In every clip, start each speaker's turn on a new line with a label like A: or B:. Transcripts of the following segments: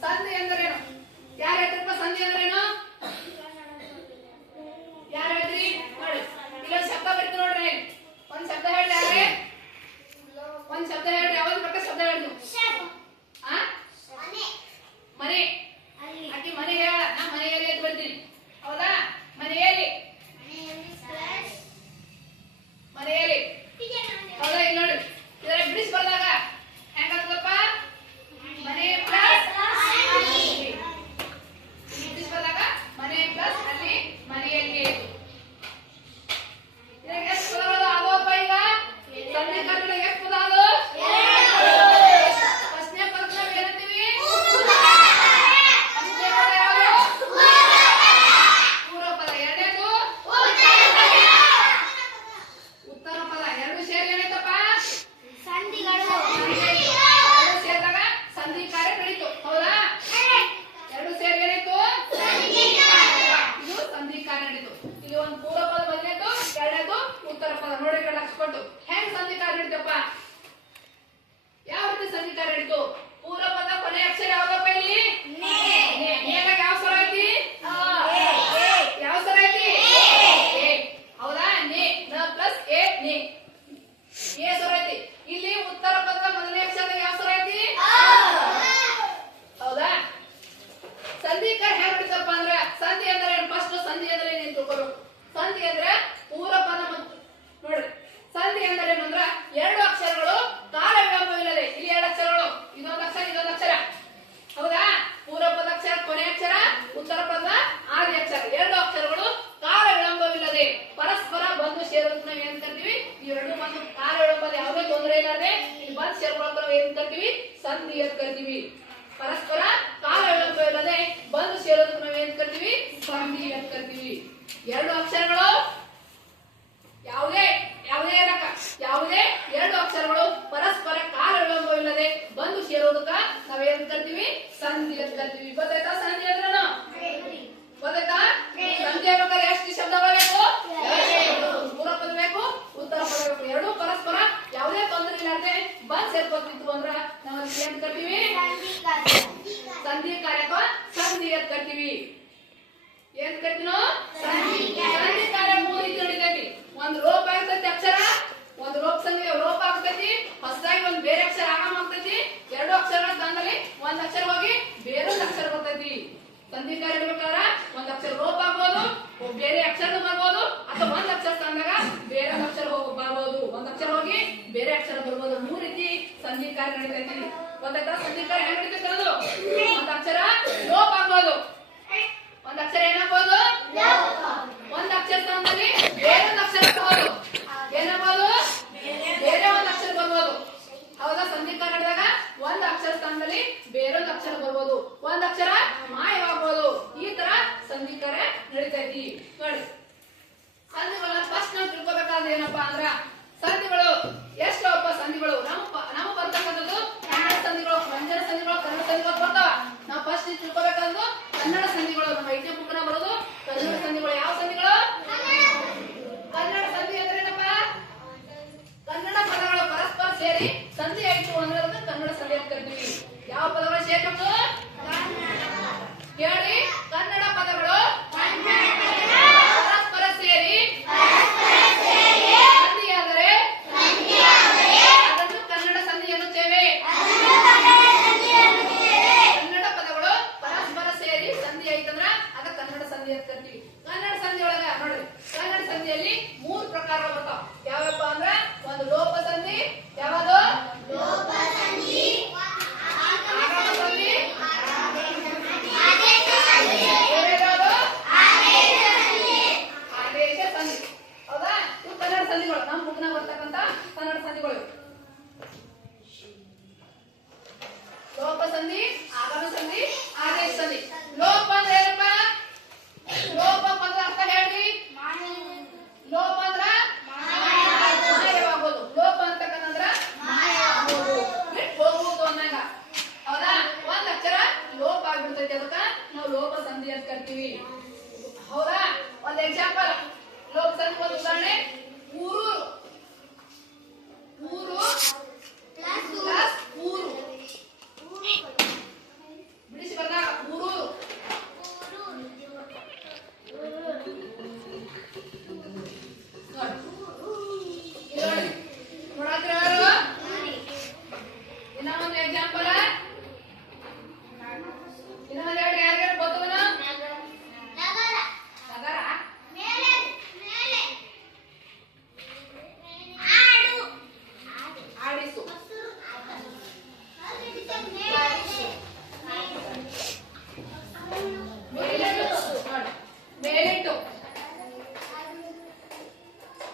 A: ಸಂಧಿ ಎಂದರೇನು ಅಕ್ಷರಗಳು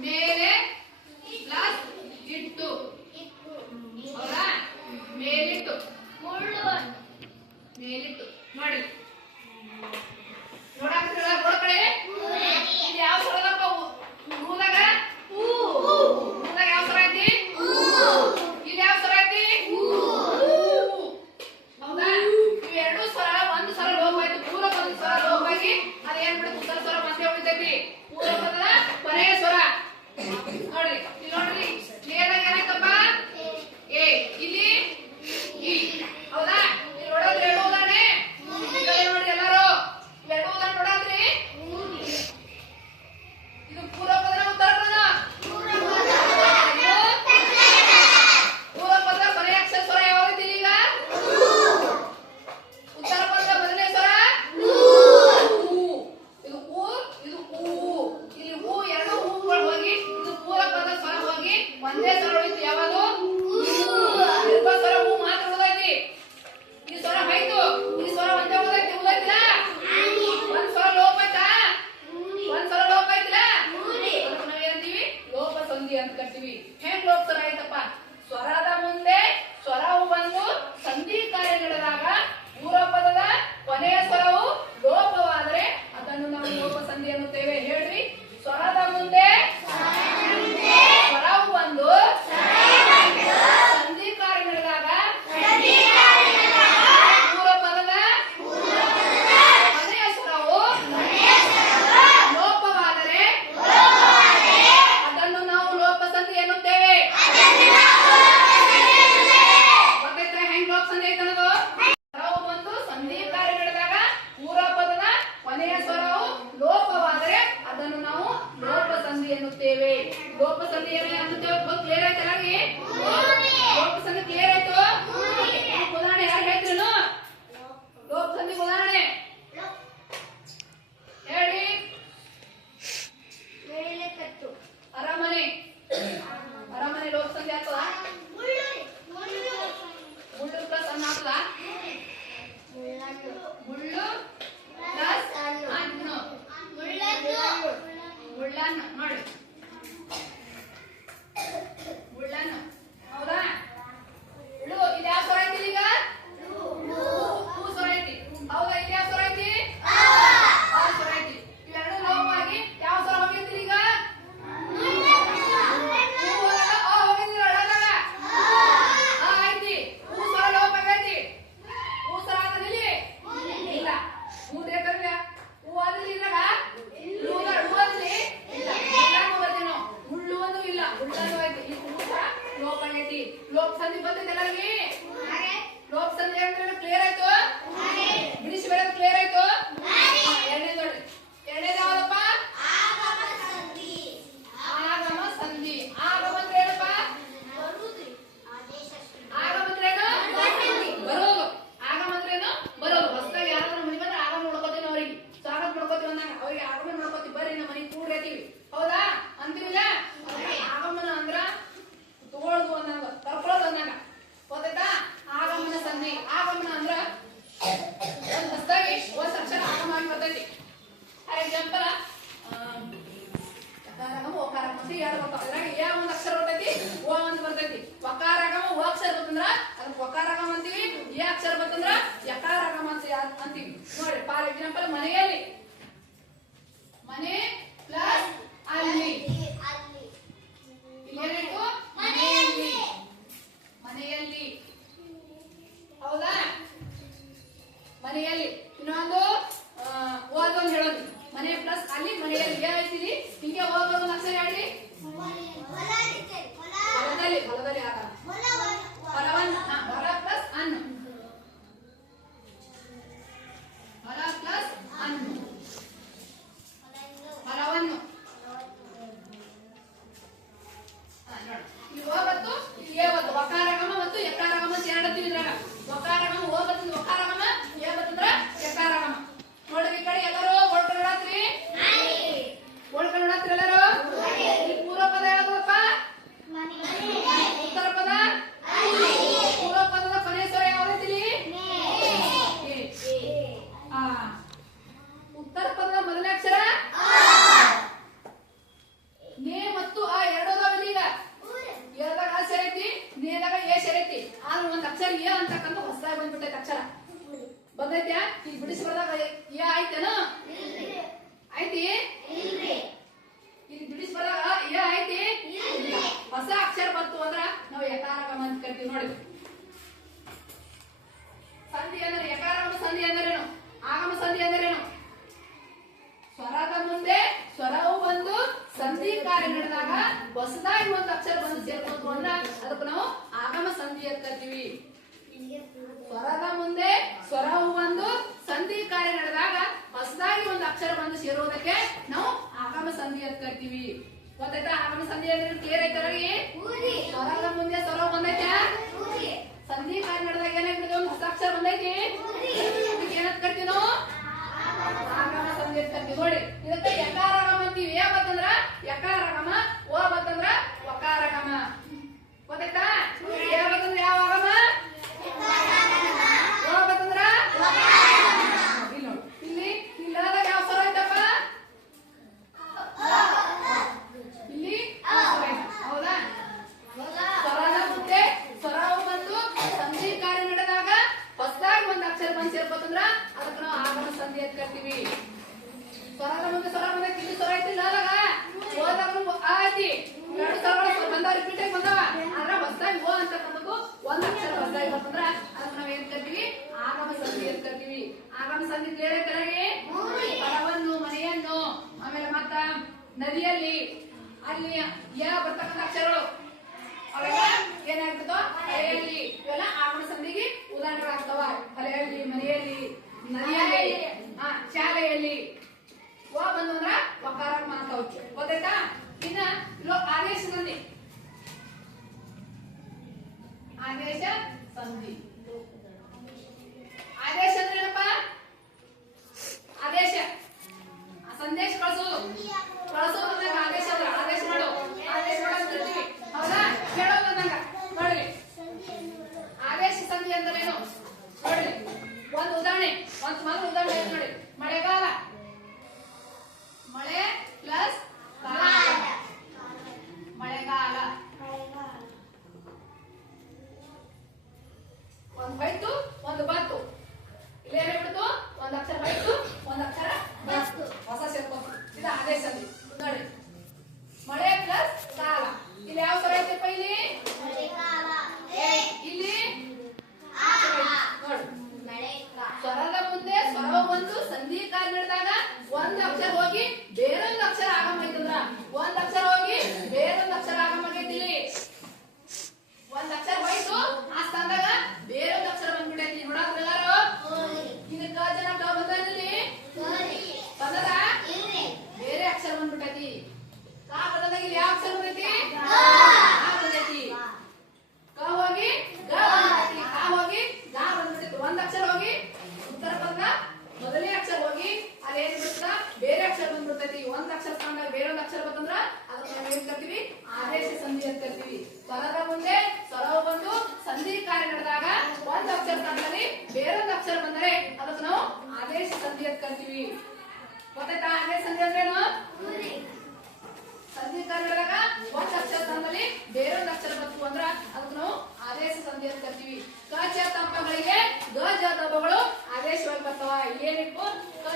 A: मेरे ಮನೆಯಲ್ಲಿ ಇನ್ನೊಂದು ಓದೊಂದು ಹೇಳೋದು ಮನೆ ಪ್ಲಸ್ ಅಲ್ಲಿ ಮನೆಯಲ್ಲಿ ಏನ್ ಹೇಳ್ತೀನಿ ಹಿಂಗೆ ಓದೋದು ಅಕ್ಷರ ಹೇಳ್ರಿ ಹೊಲದಲ್ಲಿ ಹೊಲದಲ್ಲಿ ಆಗ ಹೊಲ ಹೊಲ ಪ್ಲಸ್ ಅನ್ನು ವ ಬಂದು ಅಂದ್ರೆ ವಕಾರಾತ್ಮಕ ಶೌಚ ಗೊತ್ತಾಯ್ತಾ? ಇನ್ನ ಲೋ ಆದೇಶ ಸಂಧಿ ಆದೇಶ ಸಂಧಿ. ಆದೇಶ ಅಂದ್ರೆ ಏನಪ್ಪ? ಆದೇಶ. ಸಂದೇಶ ಕಳಿಸೋದು ಕಳಿಸೋದು ಆದೇಶ ಅಂದ್ರೆ ಆದೇಶ ಮಾಡು. ಆದೇಶ ಮಾಡೋದು ಹೌದಾ? ಕೇಳೋದು ಅಂದಾಗ ನೋಡ್ರಿ ಆದೇಶ ಸಂಧಿ ಅಂದ್ರೆ ಏನು ನೋಡ್ರಿ ಒಂದು ಉದಾಹರಣೆ. ಒಂದು ಮೊದಲು ಉದಾಹರಣೆ ನೋಡಿ ಮಳೆಗಾಲ. ಮಳೆ ಪ್ಲಸ್ ಮಳೆಗಾಲ. ಒಂದು ಹೋಯ್ತು ಒಂದು ಬಂತು. ಮತ್ತೆ ಕಾಂಗ್ರೆಸ್ ಅಂತಂದ್ರೇನು ಸಂಧಿಕರಣದಾಗ ಒಂದ್ ಅಕ್ಷರ ಸ್ಥಾನದಲ್ಲಿ ಬೇರೊಂದು ಅಕ್ಷರ ಬತ್ತು ಅಂದ್ರ ಅದಕ್ಕೆ ನಾವು ಆದೇಶ ಸಂಧಿ ಅಂತ ಕರಿತೀವಿ. ಕ ಚೇತಂಪಗಳಿಗೆ ಗ ಜಾತಂಪಗಳು ಆದೇಶವಾಗಿ ಬರ್ತಾವ. ಏನಿಟ್ಟು ಕ